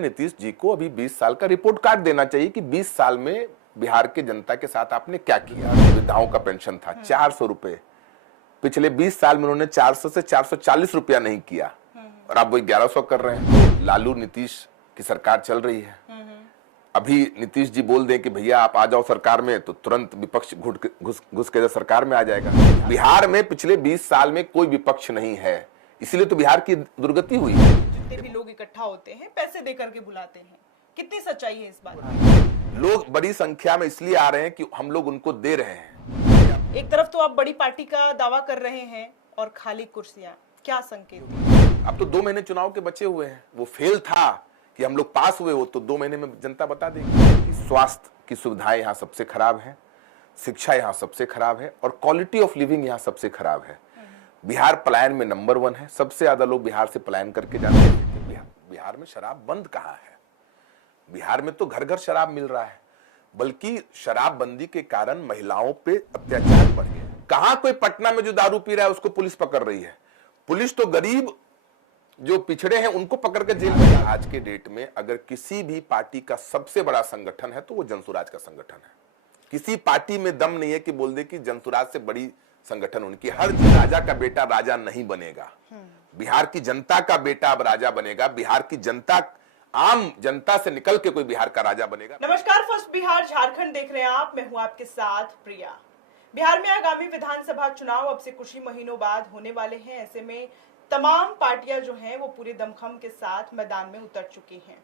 नीतीश जी को अभी 20 साल का रिपोर्ट कार्ड देना चाहिए कि 20 साल में बिहार के जनता के साथ आपने क्या किया। वृद्धाओं का पेंशन था 400 रुपए, पिछले 20 साल में उन्होंने 400 से 440 रुपया नहीं किया और आप वही 1100 कर रहे हैं। लालू नीतीश की सरकार चल रही है। अभी नीतीश जी बोल दें कि भैया आप आ जाओ सरकार में, तो तुरंत विपक्ष घुस के सरकार में आ जाएगा। बिहार में पिछले 20 साल में कोई विपक्ष नहीं है, इसलिए तो बिहार की दुर्गति हुई है। जितने भी लोग इकट्ठा होते हैं पैसे देकर के बुलाते हैं, कितनी सच्चाई है इस बात में? लोग बड़ी संख्या में इसलिए आ रहे हैं कि हम लोग उनको दे रहे हैं। एक तरफ तो आप बड़ी पार्टी का दावा कर रहे हैं और खाली कुर्सियां, क्या संकेत है? अब तो 2 महीने चुनाव के बचे हुए हैं। वो फेल था कि हम लोग पास हुए, वो तो 2 महीने में जनता बता देगी। स्वास्थ्य की सुविधाएं यहाँ सबसे खराब है, शिक्षा यहाँ सबसे खराब है और क्वालिटी ऑफ लिविंग यहाँ सबसे खराब है। बिहार पलायन में नंबर 1 है। सबसे ज्यादा लोग बिहार से पलायन करके जाते हैं। बिहार में शराब बंद कहाँ है? बिहार में तो घर घर शराब मिल रहा है, बल्कि शराबबंदी के कारण महिलाओं पे अत्याचार बढ़ गया। कहां कोई पटना में जो दारू पी रहा है उसको पुलिस पकड़ रही है? पुलिस तो गरीब जो पिछड़े हैं उनको पकड़ के जेल में। आज के डेट में अगर किसी भी पार्टी का सबसे बड़ा संगठन है तो वो जनसुराज का संगठन है। किसी पार्टी में दम नहीं है कि बोल दे कि जनसुराज से बड़ी संगठन उनकी। हर राजा का बेटा राजा नहीं बनेगा। बिहार की जनता का बेटा अब राजा बनेगा। बिहार की जनता, आम जनता से निकल के कोई बिहार का राजा बनेगा। नमस्कार, फर्स्ट बिहार झारखंड देख रहे हैं आप। मैं हूं आपके साथ प्रिया। बिहार में आगामी विधानसभा चुनाव अब से कुछ ही महीनों बाद होने वाले हैं। ऐसे में तमाम पार्टियां जो हैं वो पूरे दमखम के साथ मैदान में उतर चुकी हैं।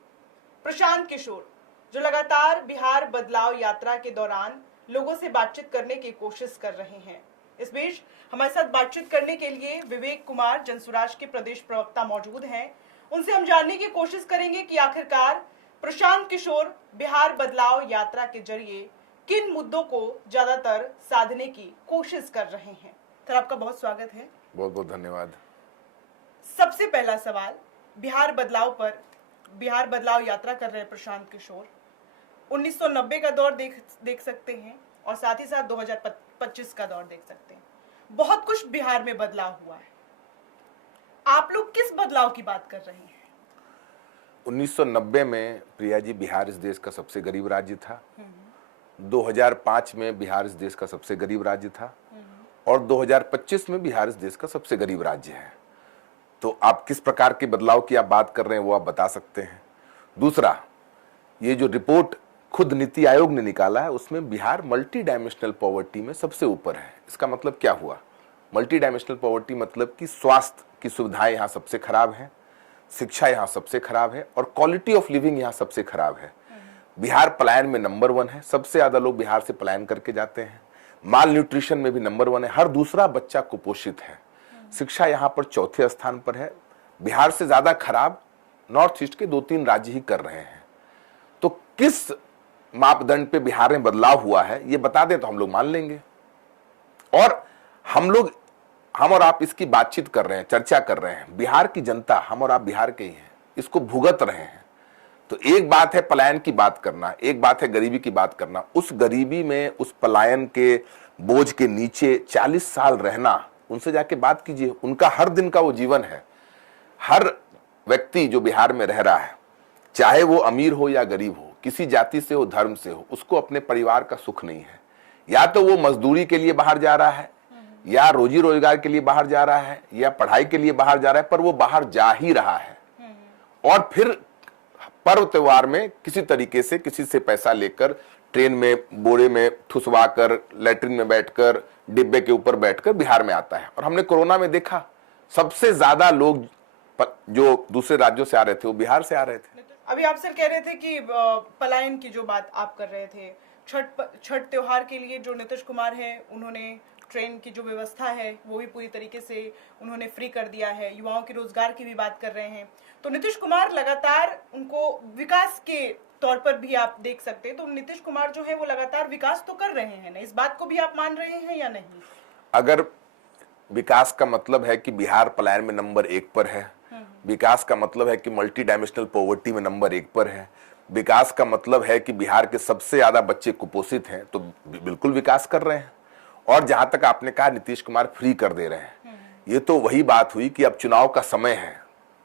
प्रशांत किशोर जो लगातार बिहार बदलाव यात्रा के दौरान लोगों से बातचीत करने की कोशिश कर रहे हैं। इस बीच हमारे साथ बातचीत करने के लिए विवेक कुमार जनसुराज के प्रदेश प्रवक्ता मौजूद हैं। उनसे हम जानने की कोशिश करेंगे कि आखिरकार प्रशांत किशोर बिहार बदलाव यात्रा के जरिए किन मुद्दों को ज्यादातर साधने की कोशिश कर रहे हैं। सर, आपका बहुत स्वागत है। बहुत बहुत धन्यवाद। सबसे पहला सवाल, बिहार बदलाव यात्रा कर रहे हैं प्रशांत किशोर। 1990 का दौर देख सकते हैं और साथ ही साथ 2025 का दौर देख सकते हैं। बहुत कुछ बिहार में बदलाव हुआ है। आप लोग किस बदलाव की बात कर रहे हैं? 1990 में प्रिया जी बिहार इस देश का सबसे गरीब राज्य था। 2005 में बिहार इस देश का सबसे गरीब राज्य था और 2025 में बिहार इस देश का सबसे गरीब राज्य है। तो आप किस प्रकार के बदलाव की आप बात कर रहे हैं वो आप बता सकते हैं। दूसरा, ये जो रिपोर्ट खुद नीति आयोग ने निकाला है उसमें बिहार मल्टी डायमेंशनल पॉवर्टी में सबसे ऊपर है। इसका मतलब क्या हुआ? मल्टी डायमेंशनल पॉवर्टी मतलब कि स्वास्थ्य की सुविधाएं यहाँ सबसे खराब है, शिक्षा यहाँ सबसे खराब है और क्वालिटी ऑफ लिविंग यहाँ सबसे खराब है। बिहार पलायन में नंबर 1 है। सबसे ज्यादा लोग बिहार से पलायन करके जाते हैं। माल न्यूट्रिशन में भी नंबर 1 है। हर दूसरा बच्चा कुपोषित है। शिक्षा यहाँ पर चौथे स्थान पर है। बिहार से ज्यादा खराब नॉर्थ ईस्ट के 2-3 राज्य ही कर रहे हैं। तो किस मापदंड पे बिहार में बदलाव हुआ है ये बता दें तो हम लोग मान लेंगे। और हम और आप इसकी बातचीत कर रहे हैं, चर्चा कर रहे हैं। बिहार की जनता, हम और आप बिहार के ही हैं, इसको भुगत रहे हैं। तो एक बात है पलायन की बात करना, एक बात है गरीबी की बात करना। उस गरीबी में, उस पलायन के बोझ के नीचे 40 साल रहना, उनसे जाके बात कीजिए। उनका हर दिन का वो जीवन है। हर व्यक्ति जो बिहार में रह रहा है, चाहे वो अमीर हो या गरीब हो, किसी जाति से हो, धर्म से हो, उसको अपने परिवार का सुख नहीं है। या तो वो मजदूरी के लिए बाहर जा रहा है, या रोजी रोजगार के लिए बाहर जा रहा है, या पढ़ाई के लिए बाहर जा रहा है, पर वो बाहर जा ही रहा है। और फिर पर्व त्योहार में किसी तरीके से किसी से पैसा लेकर ट्रेन में बोरे में ठुसवा कर, लैट्रिन में बैठकर, डिब्बे के ऊपर बैठकर बिहार में आता है। और हमने कोरोना में देखा सबसे ज्यादा लोग जो दूसरे राज्यों से आ रहे थे वो बिहार से आ रहे थे। अभी आप सर कह रहे थे कि पलायन की जो बात आप कर रहे थे, छठ त्योहार के लिए जो नीतीश कुमार है उन्होंने ट्रेन की जो व्यवस्था है वो भी पूरी तरीके से उन्होंने फ्री कर दिया है। युवाओं के रोजगार की भी बात कर रहे हैं। तो नीतीश कुमार लगातार उनको विकास के तौर पर भी आप देख सकते हैं। तो नीतीश कुमार जो है वो लगातार विकास तो कर रहे हैं ना, इस बात को भी आप मान रहे हैं या नहीं? अगर विकास का मतलब है कि बिहार पलायन में नंबर 1 पर है, विकास का मतलब है कि मल्टी डायमेंशनल पॉवर्टी में नंबर 1 पर है, विकास का मतलब है कि बिहार के सबसे ज्यादा बच्चे कुपोषित हैं, तो बिल्कुल विकास कर रहे हैं। और जहां तक आपने कहा नीतीश कुमार फ्री कर दे रहे हैं, ये तो वही बात हुई कि अब चुनाव का समय है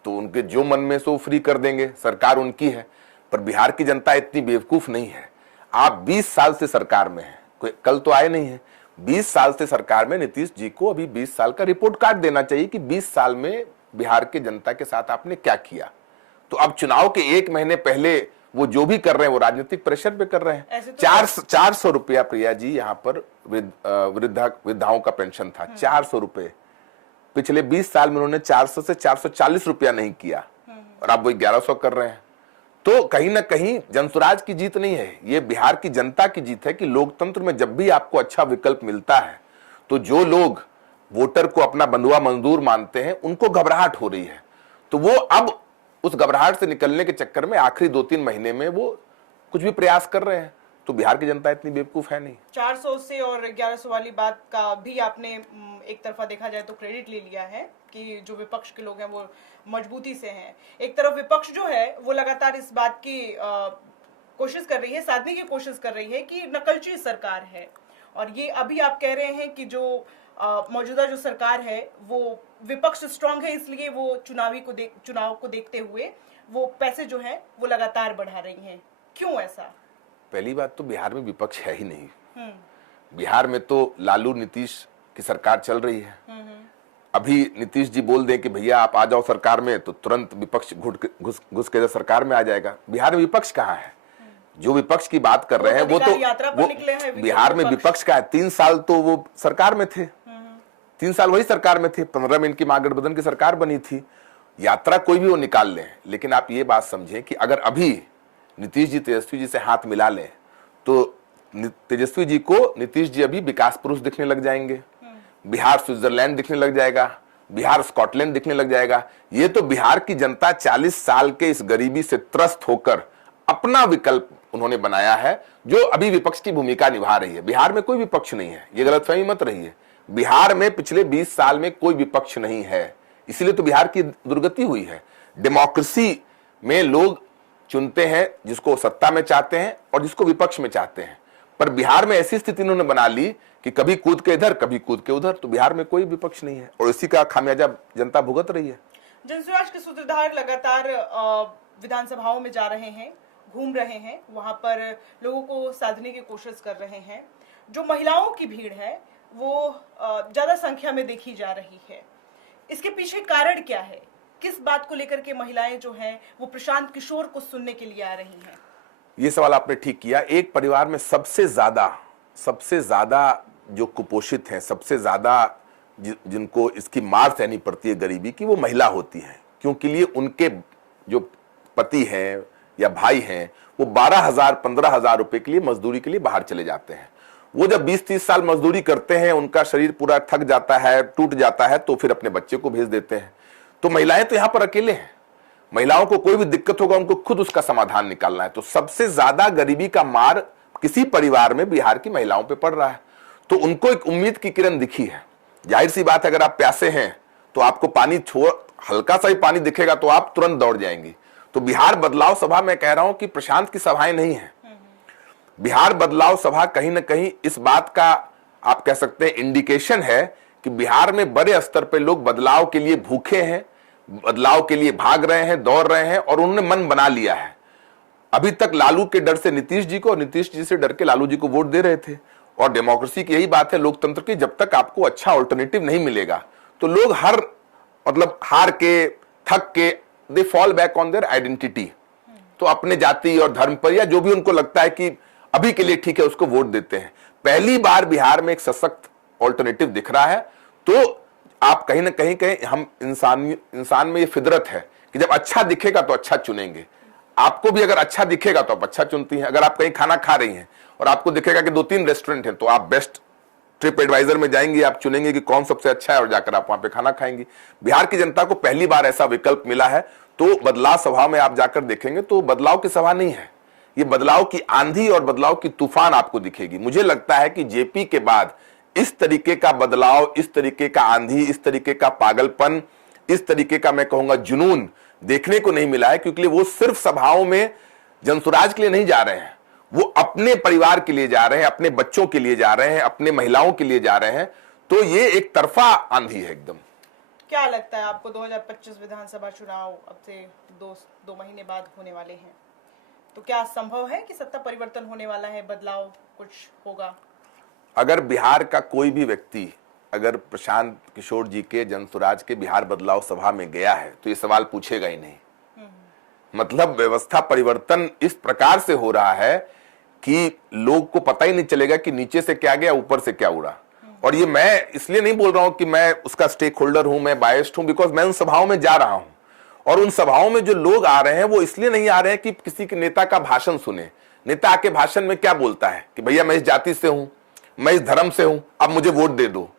तो उनके जो मन में सो फ्री कर देंगे, सरकार उनकी है। पर बिहार की जनता इतनी बेवकूफ नहीं है। आप 20 साल से सरकार में हैं, कोई कल तो आए नहीं है। 20 साल से सरकार में नीतीश जी को अभी 20 साल का रिपोर्ट कार्ड देना चाहिए कि 20 साल में बिहार के जनता के साथ आपने क्या किया। तो अब चुनाव के 1 महीने पहले वो जो भी कर रहे हैं वो राजनीतिक प्रेशर पे कर रहे हैं। तो 400 रुपया प्रिया जी यहाँ पर वृद्धाओं का पेंशन था, 400 रुपए। पिछले 20 साल में उन्होंने 400 से 440 रुपया नहीं किया और आप वो 1100 कर रहे हैं। तो कहीं ना कहीं जनसुराज की जीत नहीं है, ये बिहार की जनता की जीत है कि लोकतंत्र में जब भी आपको अच्छा विकल्प मिलता है तो जो लोग वोटर को अपना बंधुआ मजदूर मानते हैं उनको घबराहट हो रही है। तो वो अब उस घबराहट से निकलने के चक्कर में आखिरी 2-3 महीने में वो कुछ भी प्रयास कर रहे हैं। तो बिहार की जनता इतनी बेवकूफ है नहीं। 400 से और 1100 वाली बात का भी आपने एक तरफा देखा जाए तो क्रेडिट ले लिया है कि जो विपक्ष के लोग हैं वो मजबूती से हैं। एक तरफ विपक्ष जो है वो लगातार इस बात की कोशिश कर रही है, साधने की कोशिश कर रही है कि नकलची सरकार है। और ये अभी आप कह रहे हैं कि जो मौजूदा जो सरकार है वो विपक्ष स्ट्रांग है, इसलिए वो चुनाव को देखते हुए वो पैसे जो है वो लगातार बढ़ा रही हैं। क्यों ऐसा? पहली बात तो बिहार में विपक्ष है ही नहीं। बिहार में तो लालू नीतीश की सरकार चल रही है। अभी नीतीश जी बोल दें कि भैया आप आ जाओ सरकार में तो तुरंत विपक्ष घुस के सरकार में आ जाएगा। बिहार में विपक्ष कहाँ है? जो विपक्ष की बात कर रहे हैं वो तो बिहार में विपक्ष का है। 3 साल तो वो सरकार में थे, 3 साल वही सरकार में थे। 15 में इनकी महागठबंधन की सरकार बनी थी। यात्रा कोई भी वो निकाल लें, लेकिन आप ये बात समझें कि अगर अभी नीतीश जी तेजस्वी जी से हाथ मिला लें तो तेजस्वी जी को नीतीश जी अभी विकास पुरुष दिखने लग जाएंगे। बिहार स्विट्जरलैंड दिखने लग जाएगा, बिहार स्कॉटलैंड दिखने लग जाएगा। ये तो बिहार की जनता 40 साल के इस गरीबी से त्रस्त होकर अपना विकल्प उन्होंने बनाया है, जो अभी विपक्ष की भूमिका निभा रही है। बिहार में कोई विपक्ष नहीं है, ये गलतफहमी मत रही है। बिहार में पिछले 20 साल में कोई विपक्ष नहीं है, इसलिए तो बिहार की दुर्गति हुई है। डेमोक्रेसी में लोग चुनते हैं जिसको सत्ता में चाहते हैं और जिसको विपक्ष में चाहते हैं। पर बिहार में ऐसी स्थिति उन्होंने बना ली कि कभी कूद के इधर कभी कूद के उधर। तो बिहार में कोई विपक्ष नहीं है और इसी का खामियाजा जनता भुगत रही है। जनसुराज के सूत्रधार लगातार विधानसभाओं में जा रहे हैं, घूम रहे हैं, वहां पर लोगों को साधने की कोशिश कर रहे हैं। जो महिलाओं की भीड़ है वो ज्यादा संख्या में देखी जा रही है। इसके पीछे कारण क्या है? किस बात को लेकर के महिलाएं जो हैं वो प्रशांत किशोर को सुनने के लिए आ रही हैं? ये सवाल आपने ठीक किया। एक परिवार में सबसे ज्यादा जो कुपोषित हैं, सबसे ज्यादा जिनको इसकी मार सहनी पड़ती है गरीबी की, वो महिला होती है। क्योंकि लिए उनके जो पति हैं या भाई हैं वो 12,000 15,000 रुपए के लिए मजदूरी के लिए बाहर चले जाते हैं। वो जब 20-30 साल मजदूरी करते हैं, उनका शरीर पूरा थक जाता है, टूट जाता है, तो फिर अपने बच्चे को भेज देते हैं। तो महिलाएं तो यहां पर अकेले हैं। महिलाओं को कोई भी दिक्कत होगा उनको खुद उसका समाधान निकालना है। तो सबसे ज्यादा गरीबी का मार किसी परिवार में बिहार की महिलाओं पे पड़ रहा है। तो उनको एक उम्मीद की किरण दिखी है। जाहिर सी बात है, अगर आप प्यासे हैं तो आपको पानी हल्का सा ही पानी दिखेगा तो आप तुरंत दौड़ जाएंगी। तो बिहार बदलाव सभा, मैं कह रहा हूं कि प्रशांत की सभाएं नहीं है। बिहार बदलाव सभा कहीं ना कहीं इस बात का आप कह सकते हैं इंडिकेशन है कि बिहार में बड़े स्तर पे लोग बदलाव के लिए भूखे हैं, बदलाव के लिए भाग रहे हैं, दौड़ रहे हैं और उन्होंने मन बना लिया है। अभी तक लालू के डर से नीतीश जी को और नीतीश जी से डर के लालू जी को वोट दे रहे थे। और डेमोक्रेसी की यही बात है लोकतंत्र की, जब तक आपको अच्छा ऑल्टरनेटिव नहीं मिलेगा तो लोग हार के, थक के, they fall back on their identity. तो अपने जाति और धर्म पर या जो भी उनको लगता है कि अभी के लिए ठीक है उसको वोट देते हैं। पहली बार बिहार में एक सशक्त ऑल्टरनेटिव दिख रहा है। तो आप कहीं ना कहीं हम इंसान में ये फितरत है कि जब अच्छा दिखेगा तो अच्छा चुनेंगे। आपको भी अगर अच्छा दिखेगा तो आप अच्छा चुनती हैं। अगर आप कहीं खाना खा रही हैं और आपको दिखेगा कि 2-3 रेस्टोरेंट हैं तो आप बेस्ट ट्रिप एडवाइजर में जाएंगी, आप चुनेंगे कि कौन सबसे अच्छा है और जाकर आप वहां पे खाना खाएंगी। बिहार की जनता को पहली बार ऐसा विकल्प मिला है। तो बदलाव सभा में आप जाकर देखेंगे तो बदलाव की सभा नहीं है, ये बदलाव की आंधी और बदलाव की तूफान आपको दिखेगी। मुझे लगता है कि जेपी के बाद इस तरीके का बदलाव, इस तरीके का आंधी, इस तरीके का पागलपन, इस तरीके का मैं कहूंगा जुनून देखने को नहीं मिला है। क्योंकि वो सिर्फ सभाओं में जनसुराज के लिए नहीं जा रहे हैं, वो अपने परिवार के लिए जा रहे हैं, अपने बच्चों के लिए जा रहे हैं, अपने महिलाओं के लिए जा रहे हैं। तो ये एक तरफा आंधी है एकदम। क्या लगता है आपको 2025 विधानसभा चुनाव अब से दो महीने बाद होने वाले हैं, तो क्या संभव है कि सत्ता परिवर्तन होने वाला है, बदलाव कुछ होगा? अगर बिहार का कोई भी व्यक्ति अगर प्रशांत किशोर जी के जनसुराज के बिहार बदलाव सभा में गया है तो ये सवाल पूछेगा ही नहीं। मतलब व्यवस्था परिवर्तन इस प्रकार से हो रहा है कि लोग को पता ही नहीं चलेगा कि नीचे से क्या गया, ऊपर से क्या उड़ा। और ये मैं इसलिए नहीं बोल रहा हूं कि मैं उसका स्टेक होल्डर हूं, मैं बायस्ड हूं, बिकॉज मैं उन सभाओं में जा रहा हूं और उन सभाओं में जो लोग आ रहे हैं वो इसलिए नहीं आ रहे हैं कि किसी के नेता का भाषण सुने। नेता आके भाषण में क्या बोलता है कि भैया मैं इस जाति से हूं, मैं इस धर्म से हूं, अब मुझे वोट दे दो।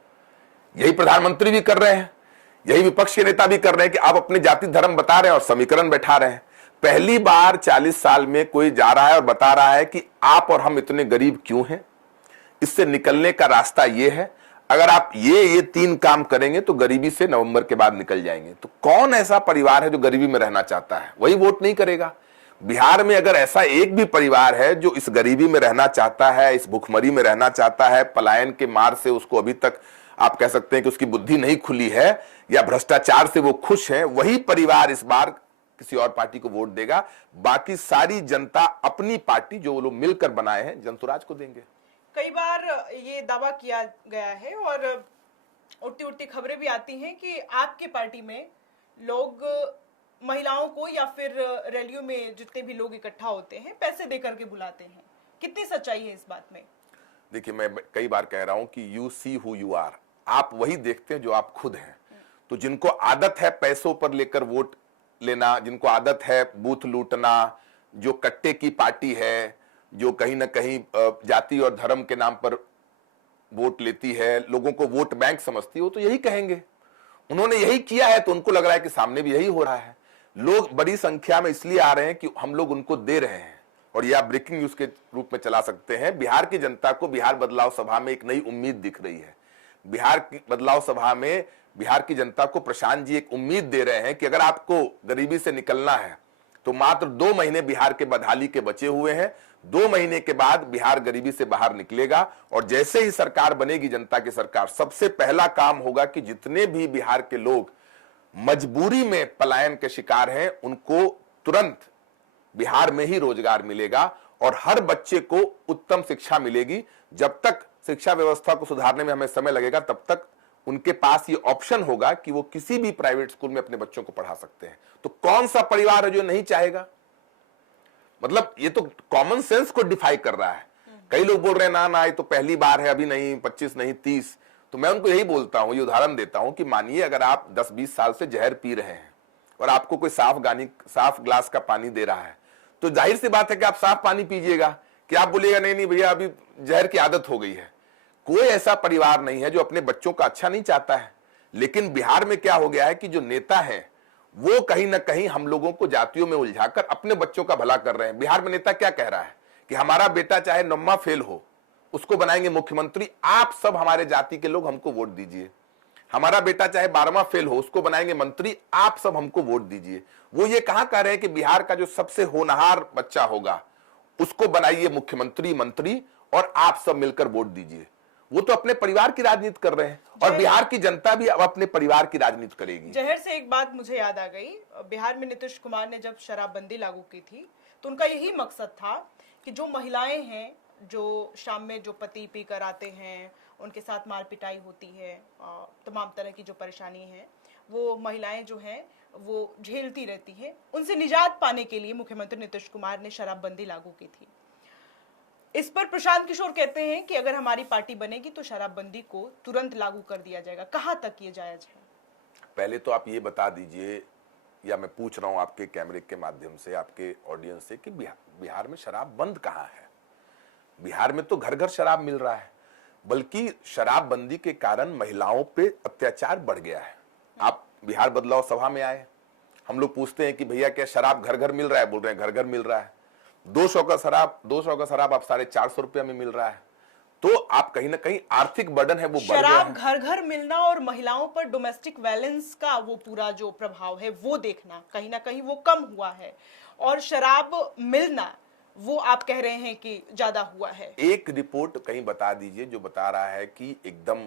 यही प्रधानमंत्री भी कर रहे हैं, यही विपक्ष के नेता भी कर रहे हैं कि आप अपने जाति धर्म बता रहे हैं और समीकरण बैठा रहे हैं। पहली बार 40 साल में कोई जा रहा है और बता रहा है कि आप और हम इतने गरीब क्यों हैं, इससे निकलने का रास्ता ये है, अगर आप ये 3 काम करेंगे तो गरीबी से नवंबर के बाद निकल जाएंगे। तो कौन ऐसा परिवार है जो गरीबी में रहना चाहता है? वही वोट नहीं करेगा। बिहार में अगर ऐसा एक भी परिवार है जो इस गरीबी में रहना चाहता है, इस भूखमरी में रहना चाहता है, पलायन के मार से उसको अभी तक आप कह सकते हैं कि उसकी बुद्धि नहीं खुली है या भ्रष्टाचार से वो खुश है, वही परिवार इस बार किसी और पार्टी को वोट देगा। बाकी सारी जनता अपनी पार्टी जो वो लोग मिलकर बनाए हैं जनसुराज को देंगे। कई बार ये दावा किया गया है और उड़ती उड़ती खबरें भी आती हैं कि आपकी पार्टी में लोग महिलाओं को या फिर रैलियों में जितने भी लोग इकट्ठा होते हैं पैसे देकर के बुलाते हैं, कितनी सच्चाई है इस बात में? देखिए, मैं कई बार कह रहा हूं कि you see who you are, आप वही देखते हैं जो आप खुद हैं। तो जिनको आदत है पैसों पर लेकर वोट लेना, जिनको आदत है बूथ लूटना, जो कट्टे की पार्टी है, जो कहीं ना कहीं जाति और धर्म के नाम पर वोट लेती है, लोगों को वोट बैंक समझती हो, तो यही कहेंगे। उन्होंने यही किया है तो उनको लग रहा है कि सामने भी यही हो रहा है। लोग बड़ी संख्या में इसलिए आ रहे हैं कि हम लोग उनको दे रहे हैं। और यह आप ब्रेकिंग न्यूज के रूप में चला सकते हैं। बिहार की जनता को बिहार बदलाव सभा में एक नई उम्मीद दिख रही है। बिहार की बदलाव सभा में बिहार की जनता को प्रशांत जी एक उम्मीद दे रहे हैं कि अगर आपको गरीबी से निकलना है तो मात्र 2 महीने बिहार के बदहाली के बचे हुए हैं। 2 महीने के बाद बिहार गरीबी से बाहर निकलेगा और जैसे ही सरकार बनेगी जनता की सरकार, सबसे पहला काम होगा कि जितने भी बिहार के लोग मजबूरी में पलायन के शिकार हैं उनको तुरंत बिहार में ही रोजगार मिलेगा और हर बच्चे को उत्तम शिक्षा मिलेगी। जब तक शिक्षा व्यवस्था को सुधारने में हमें समय लगेगा तब तक उनके पास ये ऑप्शन होगा कि वो किसी भी प्राइवेट स्कूल में अपने बच्चों को पढ़ा सकते हैं। तो कौन सा परिवार है जो नहीं चाहेगा? मतलब ये तो कॉमन सेंस को डिफाई कर रहा है। कई लोग बोल रहे हैं ना ये तो पहली बार है, अभी नहीं 25 नहीं 30। तो मैं उनको यही बोलता हूं, ये उदाहरण देता हूं कि मानिए अगर आप 10-20 साल से जहर पी रहे हैं और आपको कोई साफ ग्लास का पानी दे रहा है तो जाहिर सी बात है कि आप साफ पानी पीजिएगा। कि आप बोलिएगा नहीं भैया अभी जहर की आदत हो गई है। कोई ऐसा परिवार नहीं है जो अपने बच्चों का अच्छा नहीं चाहता है। लेकिन बिहार में क्या हो गया है कि जो नेता है वो कहीं ना कहीं हम लोगों को जातियों में उलझाकर अपने बच्चों का भला कर रहे हैं। बिहार में नेता क्या कह रहा है कि हमारा बेटा चाहे 9वां फेल हो उसको बनाएंगे मुख्यमंत्री, आप सब हमारे जाति के लोग हमको वोट दीजिए। हमारा बेटा चाहे 12वां फेल हो उसको बनाएंगे मंत्री, आप सब हमको वोट दीजिए। वो ये कहां कह रहे हैं कि बिहार का जो सबसे होनहार बच्चा होगा उसको बनाइए मुख्यमंत्री मंत्री और आप सब मिलकर वोट दीजिए। वो तो अपने परिवार की राजनीति कर रहे हैं और बिहार की जनता भी अब अपने परिवार की राजनीति करेगी। जहर से एक बात मुझे याद आ गई, बिहार में नीतीश कुमार ने जब शराबबंदी लागू की थी तो उनका यही मकसद था कि जो महिलाएं हैं जो शाम में जो पति पी कर आते हैं उनके साथ मार पिटाई होती है, तमाम तरह की जो परेशानी है वो महिलाएं जो हैं वो झेलती रहती हैं, उनसे निजात पाने के लिए मुख्यमंत्री नीतीश कुमार ने शराबबंदी लागू की थी। इस पर प्रशांत किशोर कहते हैं कि अगर हमारी पार्टी बनेगी तो शराबबंदी को तुरंत लागू कर दिया जाएगा। कहां तक ये जायज है? पहले तो आप ये बता दीजिए, या मैं पूछ रहा हूं आपके कैमरे के माध्यम से आपके ऑडियंस से कि बिहार में शराब बंद कहां है? बिहार में तो घर घर शराब मिल रहा है, बल्कि शराबबंदी के कारण महिलाओं पे अत्याचार बढ़ गया है। आप बिहार बदलाव सभा में आए, हम लोग पूछते हैं कि भैया क्या शराब घर घर मिल रहा है? बोल रहे हैं घर घर मिल रहा है। 200 का शराब आप 450 रुपया में मिल रहा है। तो आप कहीं ना कहीं आर्थिक बर्डन है वो बढ़ गया है। शराब घर घर मिलना और महिलाओं पर डोमेस्टिक वायलेंस का वो पूरा जो प्रभाव है वो देखना कहीं ना कहीं वो कम हुआ है, और शराब मिलना वो आप कह रहे हैं कि ज्यादा हुआ है। एक रिपोर्ट कहीं बता दीजिए जो बता रहा है कि एकदम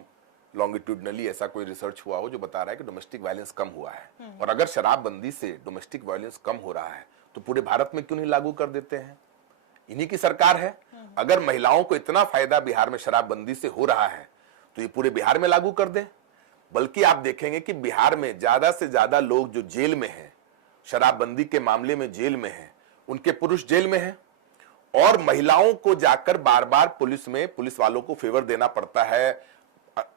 लॉन्गिट्यूडनली ऐसा कोई रिसर्च हुआ हो जो बता रहा है कि डोमेस्टिक वायलेंस कम हुआ है। और अगर शराबबंदी से डोमेस्टिक वायलेंस कम हो रहा है तो पूरे भारत में क्यों नहीं लागू कर देते हैं? इन्हीं की सरकार है। अगर महिलाओं को इतना फायदा बिहार में शराबबंदी से हो रहा है तो ये पूरे बिहार में लागू कर दें। बल्कि आप देखेंगे कि बिहार में ज्यादा से ज्यादा लोग जो जेल में हैं, शराबबंदी के मामले में जेल में हैं, उनके पुरुष जेल में हैं। और महिलाओं को जाकर बार बार पुलिस वालों को फेवर देना पड़ता है,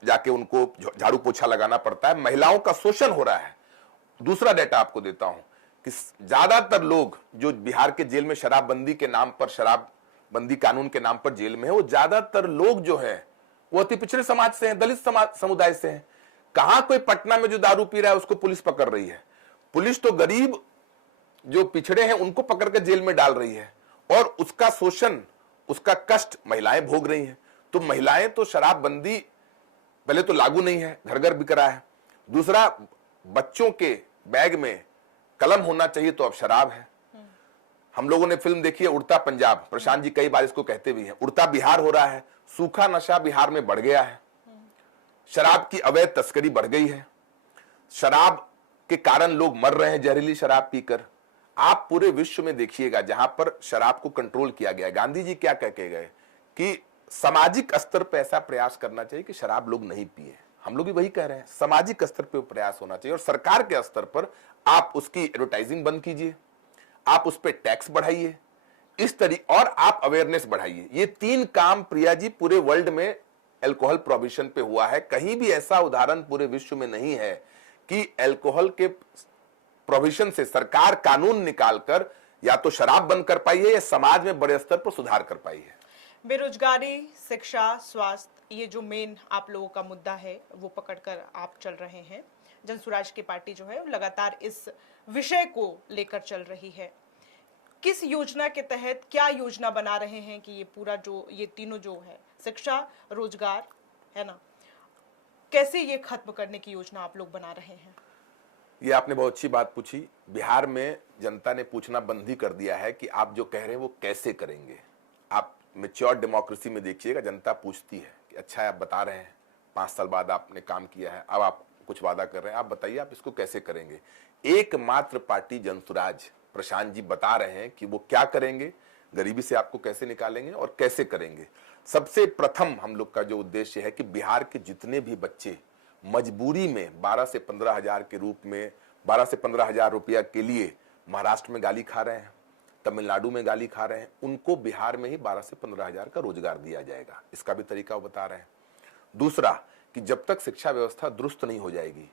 जाके उनको झाड़ू पोछा लगाना पड़ता है, महिलाओं का शोषण हो रहा है। दूसरा डेटा आपको देता हूं कि ज्यादातर लोग जो बिहार के जेल में शराबबंदी के नाम पर, शराबबंदी कानून के नाम पर जेल में है, वो ज्यादातर लोग जो है वो अति पिछड़े समाज से हैं, दलित समुदाय से हैं। कहां कोई पटना में जो दारू पी रहा है उसको पुलिस पकड़ रही है? पुलिस तो गरीब जो पिछड़े हैं उनको पकड़ कर जेल में डाल रही है, और उसका शोषण, उसका कष्ट महिलाएं भोग रही हैं। तो महिलाएं तो शराबबंदी पहले तो लागू नहीं है, घर घर बिक रहा है। दूसरा, बच्चों के बैग में कलम होना चाहिए तो अब शराब है। हम लोगों ने फिल्म देखी है उड़ता पंजाब, प्रशांत जी कई बार इसको कहते भी हैं। उड़ता बिहार हो रहा है, सूखा नशा बिहार में बढ़ गया है, शराब की अवैध तस्करी बढ़ गई है, शराब के कारण लोग मर रहे हैं जहरीली शराब पीकर। आप पूरे विश्व में देखिएगा जहां पर शराब को कंट्रोल किया गया है, गांधी जी क्या कह के गए कि सामाजिक स्तर पर ऐसा प्रयास करना चाहिए कि शराब लोग नहीं पिए। हम लोग भी वही कह रहे हैं, सामाजिक स्तर पर प्रयास होना चाहिए, और सरकार के स्तर पर आप उसकी एडवर्टाइजिंग बंद कीजिए, आप उस पर टैक्स बढ़ाइए, इस तरीके, और आप अवेयरनेस बढ़ाइए। ये 3 काम प्रिया जी पूरे वर्ल्ड में अल्कोहल प्रोहिबिशन पे हुआ है। कहीं भी ऐसा उदाहरण पूरे विश्व में नहीं है कि अल्कोहल के प्रोहिबिशन से सरकार कानून निकालकर या तो शराब बंद कर पाई है या समाज में बड़े स्तर पर सुधार कर पाई है। बेरोजगारी, शिक्षा, स्वास्थ्य, ये जो मेन आप लोगों का मुद्दा है वो पकड़कर आप चल रहे हैं। जनसुराज की पार्टी जो है लगातार इस विषय को लेकर चल रही है। किस योजना के तहत क्या योजना बना रहे हैं कि ये पूरा जो ये तीनों जो है, शिक्षा, रोजगार, है ना, कैसे ये खत्म करने की योजना आप लोग बना रहे हैं? ये आपने बहुत अच्छी बात पूछी। बिहार में जनता ने पूछना बंद ही कर दिया है कि आप जो कह रहे हैं वो कैसे करेंगे। आप मैच्योर डेमोक्रेसी में देखिएगा, जनता पूछती है कि अच्छा है आप बता रहे हैं 5 साल बाद आपने काम किया है, अब आप कुछ वादा कर रहे हैं, आप बताइए आप इसको कैसे करेंगे। एकमात्र पार्टी जनसुराज, प्रशांत जी बता रहे हैं कि वो क्या करेंगे, गरीबी से आपको कैसे निकालेंगे और कैसे करेंगे। सबसे प्रथम हम लोग का जो उद्देश्य है कि बिहार के जितने भी बच्चे मजबूरी में 12 से 15 हजार के रूप में 12 से 15 हजार रुपया के लिए महाराष्ट्र में गाली खा रहे हैं, तमिलनाडु में गाली खा रहे हैं, उनको बिहार में ही 12 से 15 हजार का रोजगार दिया जाएगा। इसका भी तरीका वो बता रहे हैं। दूसरा कि जब तक शिक्षा व्यवस्था दुरुस्त नहीं हो जाएगी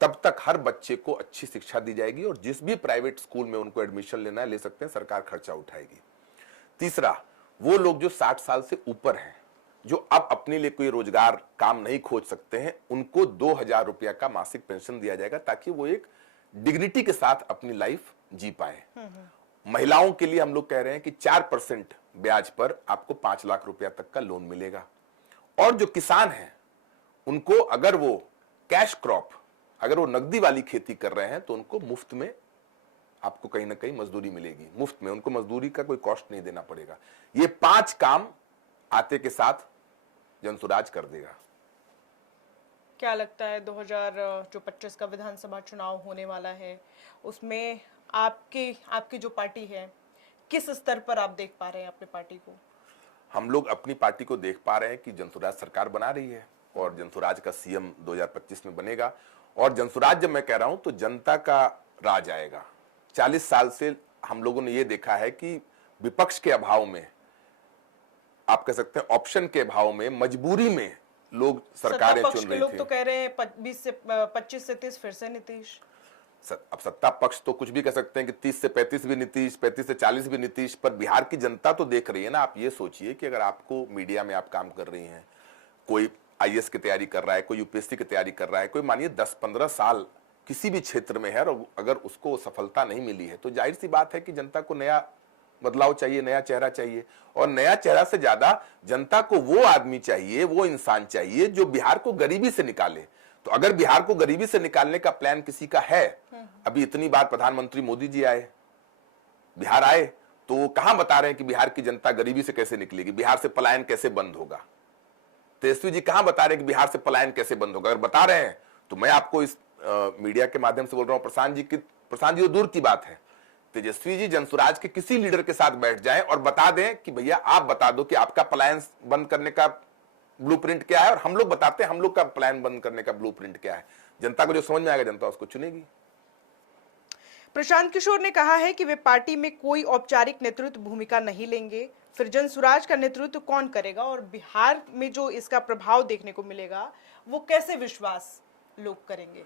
तब तक हर बच्चे को अच्छी शिक्षा दी जाएगी, और जिस भी प्राइवेट स्कूल में उनको एडमिशन लेना है ले सकते हैं, सरकार खर्चा उठाएगी। तीसरा, वो लोग जो 60 साल से ऊपर हैं, जो अब अपने लिए कोई रोजगार काम नहीं खोज सकते हैं, उनको 2000 रुपया का मासिक पेंशन दिया जाएगा ताकि वो एक डिग्निटी के साथ अपनी लाइफ जी पाए। महिलाओं के लिए हम लोग कह रहे हैं कि 4% ब्याज पर आपको 5 लाख रुपया तक का लोन मिलेगा। और जो किसान हैं उनको अगर वो कैश क्रॉप, अगर वो नकदी वाली खेती कर रहे हैं तो उनको मुफ्त में आपको कहीं ना कहीं मजदूरी मिलेगी, मुफ्त में, उनको मजदूरी का कोई कॉस्ट नहीं देना पड़ेगा। ये 5 काम आते के साथ जनसुराज कर देगा। क्या लगता है 2025 का विधानसभा चुनाव होने वाला है, उसमें आपकी जो पार्टी है किस स्तर पर आप देख पा रहे हैं अपनी पार्टी को? हम लोग अपनी पार्टी को देख पा रहे हैं कि जनसुराज सरकार बना रही है और जनसुराज का सीएम 2025 में बनेगा। और जनसुराज जब मैं कह रहा हूं तो जनता का राज आएगा। 40 साल से हम लोगों ने ये देखा है कि विपक्ष के अभाव में, आप कह सकते हैं ऑप्शन के अभाव में, मजबूरी में लोग सरकारें चुन रहे थे। लोग तो कह रहे हैं 25 से 30 फिर से नीतीश। अब सत्ता पक्ष तो कुछ भी कह सकते हैं कि 30 से 35 भी नीतीश, 35 से 40 भी नीतीश, पर बिहार की जनता तो देख रही है ना। आप ये सोचिए कि अगर आपको मीडिया में आप काम कर रही हैं, कोई आईएएस की तैयारी कर रहा है, कोई यूपीएससी की तैयारी कर रहा है, कोई मानिए 10-15 साल किसी भी क्षेत्र में है और अगर उसको सफलता नहीं मिली है तो जाहिर सी बात है कि जनता को नया बदलाव चाहिए, नया चेहरा चाहिए। और नया चेहरा से ज्यादा जनता को वो आदमी चाहिए, वो इंसान चाहिए जो बिहार को गरीबी से निकाले। तो अगर बिहार को गरीबी से निकालने का प्लान किसी का है, अभी इतनी बार प्रधानमंत्री मोदी जी आए, बिहार आए, तो वो कहां बता रहे हैं कि बिहार की जनता गरीबी से कैसे निकलेगी, बिहार से पलायन कैसे बंद होगा। तेजस्वी जी कहां बता रहे हैं कि बिहार से पलायन कैसे बंद होगा? अगर बता रहे हैं तो मैं आपको इस मीडिया के माध्यम से बोल रहा हूं, प्रशांत जी तो दूर की बात है, तेजस्वी जी जनसुराज के किसी लीडर के साथ बैठ जाएं और बता दें कि भैया आप बता दो कि आपका पलायन बंद करने का ब्लूप्रिंट क्या है, और हम लोग बताते हैं हम लोग का पलायन बंद करने का ब्लूप्रिंट क्या है। जनता को जो समझ में आएगा जनता उसको चुनेगी। प्रशांत किशोर ने कहा है कि वे पार्टी में कोई औपचारिक नेतृत्व भूमिका नहीं लेंगे, फिर जनसुराज का नेतृत्व कौन करेगा और बिहार में जो इसका प्रभाव देखने को मिलेगा वो कैसे विश्वास लोग करेंगे।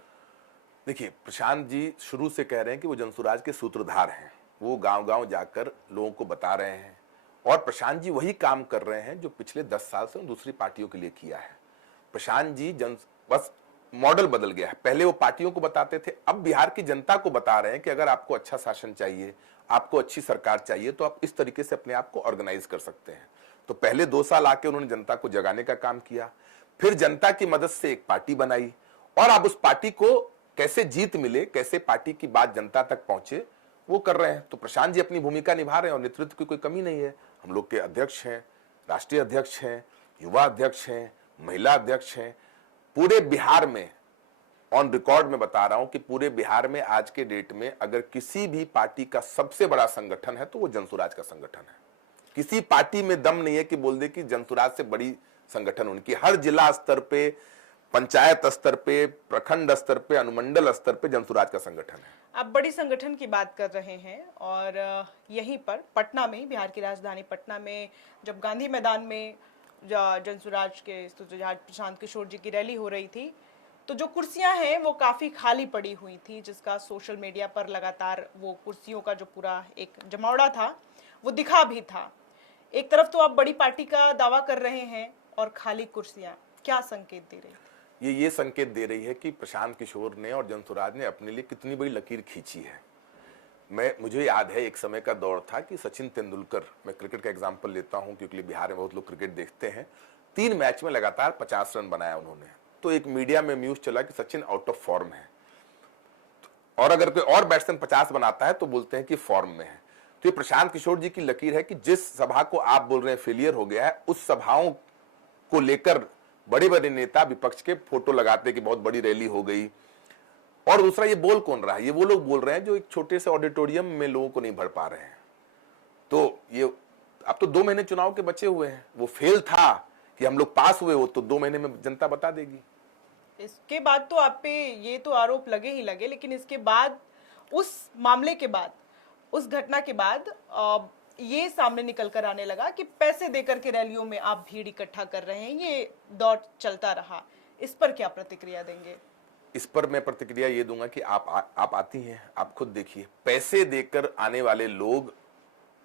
देखिए, प्रशांत जी शुरू से कह रहे हैं कि वो जनसुराज के सूत्रधार हैं, वो गांव-गांव जाकर लोगों को बता रहे हैं, और प्रशांत जी वही काम कर रहे हैं जो पिछले 10 साल से दूसरी पार्टियों के लिए किया है। प्रशांत जी बस मॉडल बदल गया है, पहले वो पार्टियों को बताते थे, अब बिहार की जनता को बता रहे हैं कि अगर आपको अच्छा शासन चाहिए, आपको अच्छी सरकार चाहिए, तो आप इस तरीके से अपने आप को ऑर्गेनाइज कर सकते हैं। तो पहले 2 साल आके उन्होंने जनता को जगाने का काम किया, फिर जनता की मदद से एक पार्टी बनाई, और अब उस पार्टी को कैसे जीत मिले, कैसे पार्टी की बात जनता तक पहुंचे, वो कर रहे हैं। तो प्रशांत जी अपनी भूमिका निभा रहे हैं और नेतृत्व की कोई कमी नहीं है। हम लोग के अध्यक्ष हैं, राष्ट्रीय अध्यक्ष हैं, युवा अध्यक्ष हैं, महिला अध्यक्ष हैं। पूरे बिहार में ऑन रिकॉर्ड में बता रहा हूं कि पूरे बिहार में आज के डेट में अगर किसी भी पार्टी का सबसे बड़ा संगठन है तो वो जनसुराज का संगठन है। किसी पार्टी में दम नहीं है कि बोल दे कि जनसुराज से बड़ी संगठन उनकी। हर जिला स्तर पे, पंचायत स्तर पे, प्रखंड स्तर पे, अनुमंडल स्तर पे जनसुराज का संगठन है। आप बड़ी संगठन की बात कर रहे हैं, और यहीं पर पटना में, बिहार की राजधानी पटना में जब गांधी मैदान में जनसुराज के सूत्रधार प्रशांत किशोर जी की रैली हो रही थी, तो जो कुर्सियां हैं वो काफी खाली पड़ी हुई थी, जिसका सोशल मीडिया पर लगातार वो कुर्सियों का जो पूरा एक जमावड़ा था वो दिखा भी था। एक तरफ तो आप बड़ी पार्टी का दावा कर रहे हैं और खाली कुर्सियां, क्या संकेत दे रही है? ये संकेत दे रही है कि प्रशांत किशोर ने और जनसुराज ने अपने लिए कितनी बड़ी लकीर खींची है। मुझे याद है एक समय का दौर था कि सचिन तेंदुलकर, मैं क्रिकेट का एग्जांपल लेता हूं क्योंकि बिहार में बहुत लोग क्रिकेट देखते हैं, 3 मैच में लगातार 50 रन बनाया उन्होंने। तो एक मीडिया में न्यूज चला कि सचिन आउट ऑफ फॉर्म है, और अगर कोई और बैट्समैन 50 बनाता है तो बोलते हैं कि फॉर्म में है। तो ये प्रशांत किशोर जी की लकीर है कि जिस सभा को आप बोल रहे हैं फेलियर हो गया है, उस सभाओं को लेकर बड़े बड़े नेता विपक्ष के फोटो लगाते कि बहुत बड़ी रैली हो गई। और दूसरा, ये बोल कौन रहा है? ये वो लोग बोल रहे हैं जो एक छोटे से ऑडिटोरियम में लोगों को नहीं भर पा रहे हैं। तो ये अब तो 2 महीने चुनाव के बचे हुए हैं, वो फेल था कि हम लोग पास हुए, वो तो 2 महीने में जनता बता देगी। इसके बाद तो आप पे ये तो आरोप लगे ही लगे, लेकिन इसके बाद, उस मामले के बाद, उस घटना के बाद ये सामने निकल कर आने लगा कि पैसे देकर के रैलियों में आप भीड़ इकट्ठा कर रहे हैं, ये दौर चलता रहा। इस पर क्या प्रतिक्रिया देंगे? इस पर मैं प्रतिक्रिया ये दूंगा कि आप आती हैं, आप खुद देखिए, पैसे देकर आने वाले लोग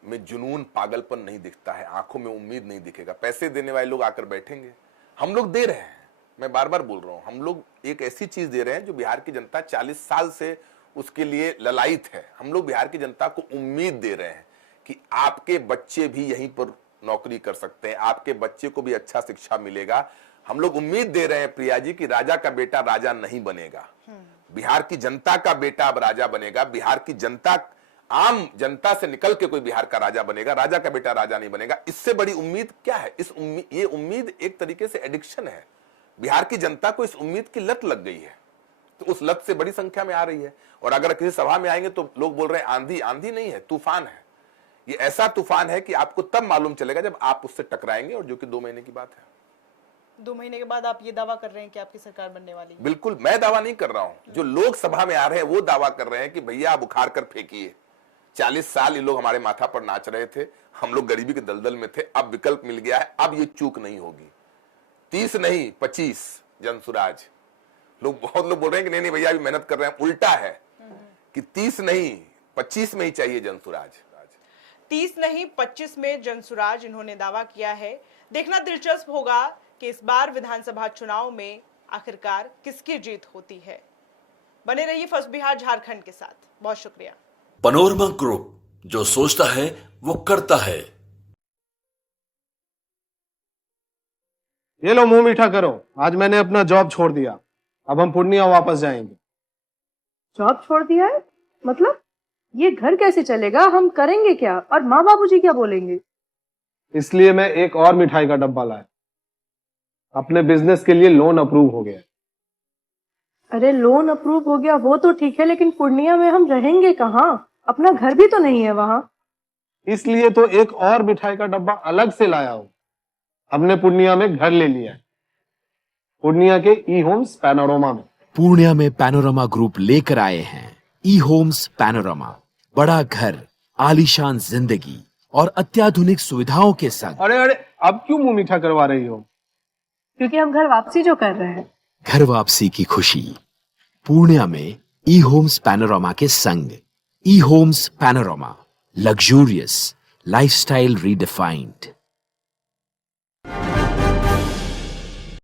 में जुनून, पागलपन नहीं दिखता है, आंखों में उम्मीद नहीं दिखेगा। पैसे देने वाले लोग आकर बैठेंगे। हम लोग दे रहे हैं, मैं बार बार बोल रहा हूं, हम लोग एक ऐसी चीज दे रहे हैं जो बिहार की जनता 40 साल से उसके लिए ललायित है। हम लोग बिहार की जनता को उम्मीद दे रहे हैं कि आपके बच्चे भी यहीं पर नौकरी कर सकते हैं, आपके बच्चे को भी अच्छा शिक्षा मिलेगा। हम लोग उम्मीद दे रहे हैं प्रिया जी कि राजा का बेटा राजा नहीं बनेगा, बिहार की जनता का बेटा अब राजा बनेगा। बिहार की जनता, आम जनता से निकल के कोई बिहार का राजा बनेगा, राजा का बेटा राजा नहीं बनेगा। इससे बड़ी उम्मीद क्या है? ये उम्मीद एक तरीके से एडिक्शन है। बिहार की जनता को इस उम्मीद की लत लग गई है, तो उस लत से बड़ी संख्या में आ रही है। और अगर किसी सभा में आएंगे तो लोग बोल रहे हैं आंधी, आंधी नहीं है, तूफान है। ये ऐसा तूफान है कि आपको तब मालूम चलेगा जब आप उससे टकराएंगे, और जो कि 2 महीने की बात है। 2 महीने के बाद आप ये दावा कर रहे हैं कि आपकी सरकार बनने वाली है? बिल्कुल, मैं दावा नहीं कर रहा हूं, जो लोग सभा में आ रहे हैं वो दावा कर रहे हैं कि भैया आप उखाड़ कर फेंकिए। 40 साल ये लोग हमारे माथा पर नाच रहे थे, हम लोग गरीबी के दलदल में थे, अब विकल्प मिल गया है, अब ये चूक नहीं होगी। 30 नहीं 25 जनसुराज। बहुत लोग बोल रहे हैं कि नहीं नहीं भैया अभी मेहनत कर रहे हैं, उल्टा है कि 30 नहीं 25 में ही चाहिए जनसुराज। 30 नहीं 25 में जनसुराज इन्होंने दावा किया है। देखना दिलचस्प होगा कि इस बार विधानसभा चुनाव में आखिरकार किसकी जीत होती है। बने रहिए फर्स्ट बिहार झारखंड के साथ। बहुत शुक्रिया। पनोरमा ग्रुप, जो सोचता है वो करता है। ये लो मुंह मीठा करो, आज मैंने अपना जॉब छोड़ दिया, अब हम पूर्णिया वापस जाएंगे। जॉब छोड़ दिया है? मतलब ये घर कैसे चलेगा? हम करेंगे क्या? और माँ बाबूजी क्या बोलेंगे? इसलिए मैं एक और मिठाई का डब्बा लाया। अपने बिजनेस के लिए लोन अप्रूव हो गया है। अरे लोन अप्रूव हो गया वो तो ठीक है, लेकिन पूर्णिया में हम रहेंगे कहाँ? अपना घर भी तो नहीं है वहां। इसलिए तो एक और मिठाई का डब्बा अलग से लाया हूं। हमने पूर्णिया में घर ले लिया है, पूर्णिया के ई होम्स पैनोरमा में। पूर्णिया में पैनोरमा ग्रुप लेकर आए हैं ई होम्स पैनोरमा, बड़ा घर, आलीशान जिंदगी और अत्याधुनिक सुविधाओं के संग। अरे अरे, अब क्यों मुंह मीठा करवा रही हो? क्योंकि हम घर वापसी जो कर रहे हैं। घर वापसी की खुशी पूर्णिया में ई होम्स पैनोरमा के संग। E homes panorama, luxurious lifestyle redefined.